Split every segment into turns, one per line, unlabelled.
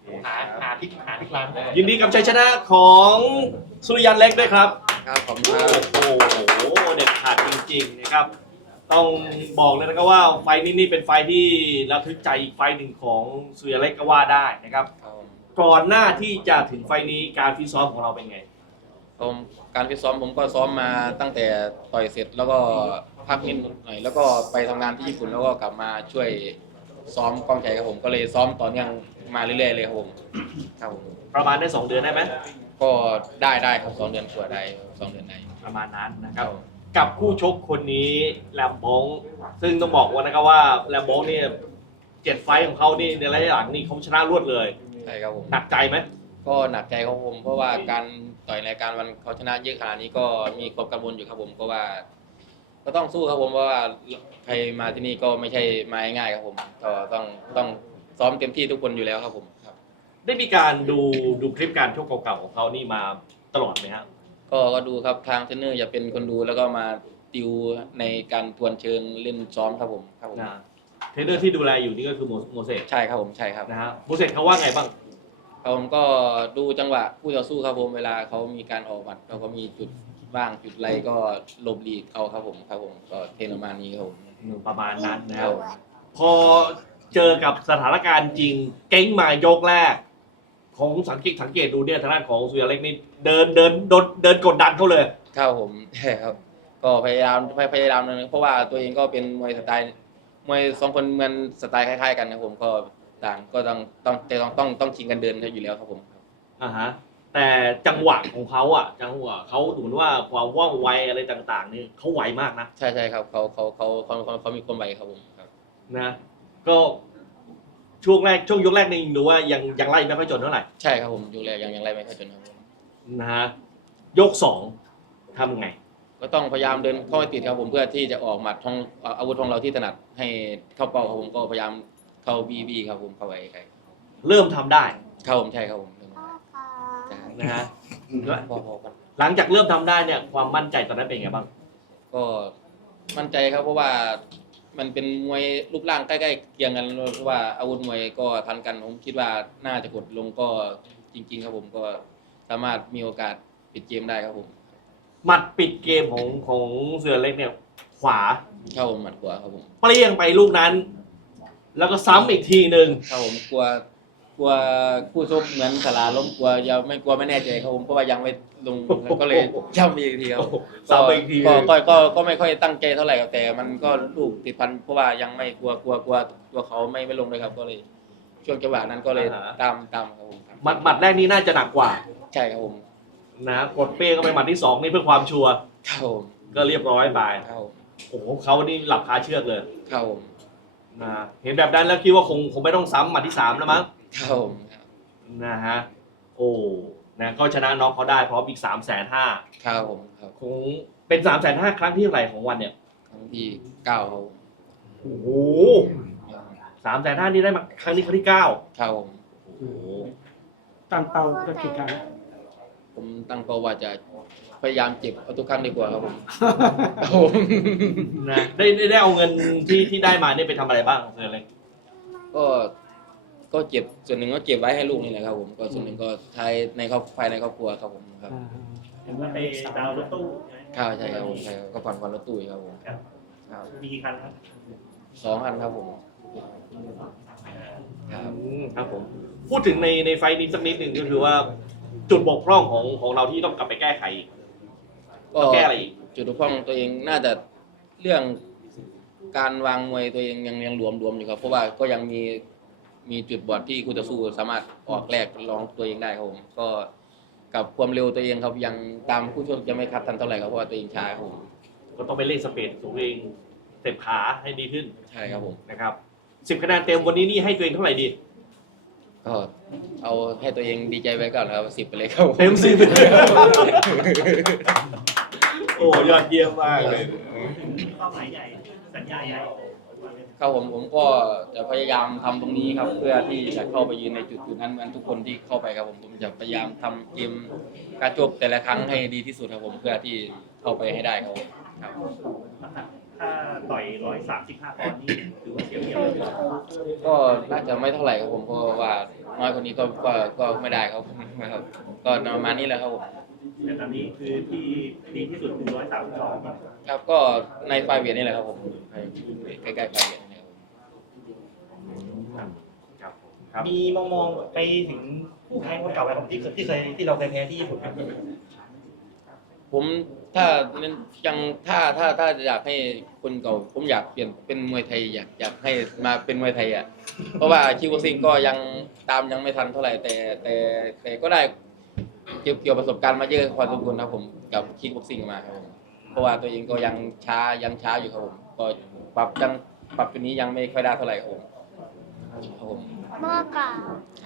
หาที่ร้าน
ยินดีกับชัยชนะของสุริยันเล็กด้วยครับ
ครับผมครับ
โอ้โหเด็ดขาดจริงๆนะครับต้องบอกเลยนะครับว่าไฟล์นี้นี่เป็นไฟล์ที่ระทึกใจอีกไฟล์หนึ่งของสุริยันเล็กก็ว่าได้นะครับก่อนหน้าที่จะถึงไฟล์นี้การฟิตซ้อมของเราเป็นไง
ผมการฟิตซ้อมผมก็ซ้อมมาตั้งแต่ต่อยเสร็จแล้วก็พักนิดหน่อยแล้วก็ไปทำงานที่ญี่ปุ่นแล้วก็กลับมาช่วยซ้อมกองแขนครับผมก็เลยซ้อมต่อเนื่องมาเรื่อยๆเลยครับผมครับผม
ประมาณได้2 เดือนได้ไหม
ก็ได้ครับ2 เดือนกว่าได้2 เดือนได้
ประมาณนั้นนะครับ กับคู่ชกคนนี้แลมบงซึ่งต้องบอกว่านะครับว่าแลมบงเนี่ย7 ไฟต์ของเขานี่ในระยะหลังนี่เขาชนะรวดเลย
ใช่ครับผม
หนักใจไหม
ก็หนักใจครับผมเพราะว่าการต่อยรายการวันเขาชนะเยอะขนาดนี้ก็มีความกังวลอยู่ครับผมก็ว่า ก็ต้องสู้ครับผมเพราะว่าใครมาที่นี่ก็ไม่ใช่มาง่ายๆครับผมก็ต้องซ้อมเต็มที่ทุกคนอยู่แล้วครับผมครับ
ได้มีการดูคลิปการชกเก่าๆของเขานี่มาตลอดไหมครับ
ก็ดูครับทางเทรนเนอร์จะเป็นคนดูแล้วก็มาติวในการทวนเชิงเล่นซ้อมครับผมครับผม
นะเทรนเนอร์ที่ดูแลอยู่นี่ก็คือโมเสส
ใช่ครับผมใช่ครับ
นะฮะโมเสสเขาว่าไงบ้าง
ครับผมก็ดูจังหวะคู่ต่อสู้ครับผมเวลาเขามีการออกหมัดเขาก็มีจุดว่างจุดไรก็หลบหลีกเอาครับผมก็เทรนประมาณนี้ครับผม
ประมาณนั้นนะครับพอเจอกับสถานการณ์จริงเก้งมายกแรก ของสังเกตดูเนี่ยทางด้านของสุริยันเล็กนี่เดินกดดันเขาเลย
ครับผมใช่ครับก็พยายามนะเพราะว่าตัวเองก็เป็นมวยสไตล์มวย2 คนเหมือนสไตล์คล้ายๆกันนะผมก็ต่างก็ต้องชิงกันเดินอยู่แล้วครับผม
อ่าฮะแต่จังหวะของเขาอ่ะจังหวะเขาดูว่าความว่องไวอะไรต่างๆนี่เขาไวมากนะ
ใช่ครับเขามีความไวครับผมครับ
นะก็ช่วงยกแรกนี่ดูว่ายังไล่ไม่ค่อยจนเท่าไหร่
ใช่ครับผมยกแรกยังไล่ไม่ค่อยจนครับผม
นะฮะยก2ทำไง
ก็ต้องพยายามเดินเข้าให้ติดครับผมเพื่อที่จะออกหมัดของอาวุธของเราที่ถนัดให้เข้าเป้าครับผมก็พยายามเข้าบีครับผมเข้าไปใคร
เริ่มทำได้
ครับผมใช่ครับผม
นะฮะ
พอกัน
หลังจากเริ่มทำได้เนี่ยความมั่นใจตอนนั้นเป็นไงบ้าง
ก็มั่นใจครับเพราะว่ามันเป็นมวยรูปร่างใกล้ๆเคียงกันเพราะว่าอาวุธมวยก็ทันกันผมคิดว่าน่าจะกดลงก็จริง ๆ ครับผมก็สามารถมีโอกาสปิดเกมได้ครับผม
หมัดปิดเกมของเสือเล็กเนี่ยขวา
เข้าผมหมัดขวาครับผม
เปรี้ยงไปลูกนั้น แล้วก็ซ้ำอีกทีหนึ่ง
ครับผมกลัวคู่ชกเหมือนสลาล้มกลัวยังไม่กลัวไม่แน่ใจครับผมเพราะว่ายังไม่ลงก็เลยย้ำอีกทีครับ
ซ้ำอีกที
ก็ไม่ค่อยตั้งใจเท่าไหร่ครับแต่มันก็ลูกติดพันเพราะว่ายังไม่กลัวเขาไม่ลงเลยครับก็เลยช่วงจังหวะนั้นก็เลยตามครับผม
หมัดแรกนี้น่าจะหนักกว่า
ใช่ครับผม
นะกดเป้เข้าไปหมัดที่2นี่เพื่อความชัวร์
ครับผม
ก็เรียบร้อยไป
ครับผม
โอ้โหเขานี่หลับคาเชือกเลย
ครับผม
นะเห็นแบบนั้นแล้วคิดว่าคงไม่ต้องซ้ำหมัดที่3แล้วมั้ง
ครับผม
นะฮะโอ้นะก็ชนะน็อกเขาได้พร้อมอีก350,000
ครับผมครับ
คงเป็น350,000ครั้งที่เท่าไหร่ของวันเนี่ย
ครั้งที่9ครับ
โอ้โห350,000นี่ได้มาครั้งนี้ครั้งที่9
ครับผม
โอ้โห
ตั้งเป้าก็กี่ครั้ง
ผมตั้งเป้าว่าจะพยายามเจ็บเอาทุกครั้งดีกว่าครับผมครับผม
นะได้เอาเงินที่ได้มาเนี่ยไปทำอะไรบ้างเงินอะไร
ก็เก็บส่วนหนึ่งก็เก็บไว้ให้ลูกนี่แหละครับผมก็ส่วนหนึ่งก็ใช้ในภายในครอบครัวครับผมครับ
เห็นว่าไปดาวรถตู้
ครับใช่ครับผมใช่ครับก็ผ่อนรถตู้อยู่ครับผมครับ
มีกี่คันครับ
2 คันครับผมครับ
ครับผมพูดถึงในไฟล์นี้สักนิดหนึ่งก็คือว่าจุดบกพร่องของเราที่ต้องกลับไปแก้ไขอีก
ก็
ต้องแก้อะไรอีก
จุดบกพร่องตัวเองน่าจะเรื่องการวางมวยตัวเองยังรวมอยู่ครับเพราะว่าก็ยังมีจุดบอดที่คู่ต่อสู้สามารถออกแรกลองตัวเองได้ครับผมก็กับความเร็วตัวเองครับยังตามคู่ชกยังไม่ทันเท่าไหร่ครับเพราะว่าตัวเองช้าครับผม
ก็ต้องไปเล่นสเปดของตัวเองเต็มขาให้ดีขึ้น
ใช่ครับผม
นะครับ10 คะแนนเต็มวันนี้นี่ให้ตัวเองเท่าไหร่ดี
ก็เอาให้ตัวเองดีใจไว้ก่อนครับ10ไปเลยครับผม
เต็ม10โอ้ยอดเยี่ยมมากเลย
เป้าหมายใหญ่สัญญาใหญ่
ครับผมก็จะพยายามทำตรงนี้ครับเพื่อที่จะเข้าไปยืนในจุดนั้นเหมือนทุกคนที่เข้าไปครับผมจะพยายามทำเกมการจบแต่ละครั้งให้ดีที่สุดครับผมเพื่อที่เข้าไปให้ได้ครับผมครับ
ถ้าต่อย135 ปอนด์นี่ถือว่าเสียเปรียบเลย
ก็น่าจะไม่เท่าไหร่ครับผมเพราะว่าน้อยกว่านี้ก็ไม่ได้ครับนะครับก็ประมาณนี้แหละครับผม
แต่ตอนนี้คือที่ดีที่สุดคือ132
ครับก็ในไฟเวียนนี่แหละครับผมใกล้ๆไฟเวียนนี่ครับ
ครับ
มีมองไปถึงคู่แข่งคนเก่าไหมครับที่เราเคยแพ้ที่ญี่ปุ่นครับ
ผมถ้ายังถ้าอยากให้คนเก่าผมอยากเปลี่ยนเป็นมวยไทยอยากให้มาเป็นมวยไทยอ่ะเพราะว่าคิวบ็อกซิ่งก็ยังไม่ทันเท่าไหร่แต่ก็ได้เกี่ยวประสบการณ์มาเยอะพอสมควรครับผมกับคิกบ็อกซิ่งมาครับผมเพราะว่าตัวเองก็ยังช้าอยู่ครับผมก็ปรับตัวนี้ยังไม่ค่อยได้เท่าไหร่ครับผมครับผม
เมื่อกล่าว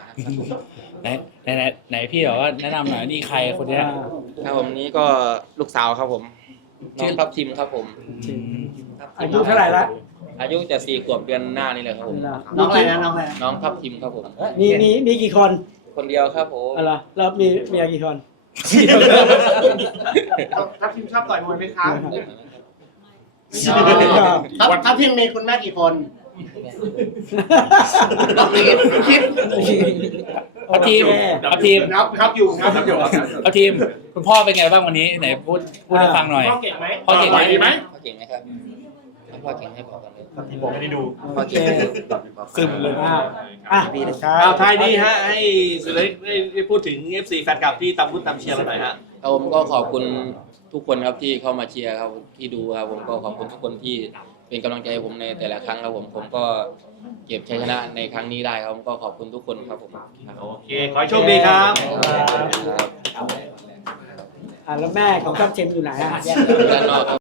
ไหนพี่บอกว่าแนะนำหน่อยนี่ใครคนเนี้ย
ครับผมนี้ก็ลูกสาวครับผมน้องทับทิมครับผม
อายุเท่าไหร่ละ
อายุจะ4 ขวบเดือนหน้านี่แหละครับผม
น้องอะไรนะน้องอะไร
น้องทับทิมครับผม
มีกี่คน
คนเดียวครับผม
อะไรแล้วมีเมียกี่คน
ทัพทีมชอบต่อยมวยไหมครับ
ก็
ทัพทีมมีคุณแม่กี่คนคิด
เอาทีม
โอเค
เอาทีม
ครับอยู่ครับอยู่
เอาทีมคุณพ่อเป็นไงบ้างวันนี้ไหนพูดให้ฟังหน่อย
พ่อเก่งไหม
พ่อเก่งไหม
พ่อเก่งไหมครับพ่อเก่งให้บอกกันเลย
ที่ผมไม่ได้ดู
พ่อเก่ง
ซึมเลย
อ่ะ
เอาท้ายนี้ฮะให้สุเล็กได้พูดถึง FC แฟนคลับที่ตามรุ่นตามเชียร์เราหน่อยฮะ
ครับผมก็ขอบคุณทุกคนครับที่เข้ามาเชียร์ครับที่ดูครับผมก็ขอบคุณทุกคนที่เป็นกำลังใจผมในแต่ละครั้งครับผมก็เก็บชัยชนะในครั้งนี้ได้ครับผมก็ขอบคุณทุกคนครับผม
โอเค ขอให้โชคดีครับ
ครับ
แล้วแม่ของทัพเชมอยู่ไหนอ่ะ
ด้านนอกครับ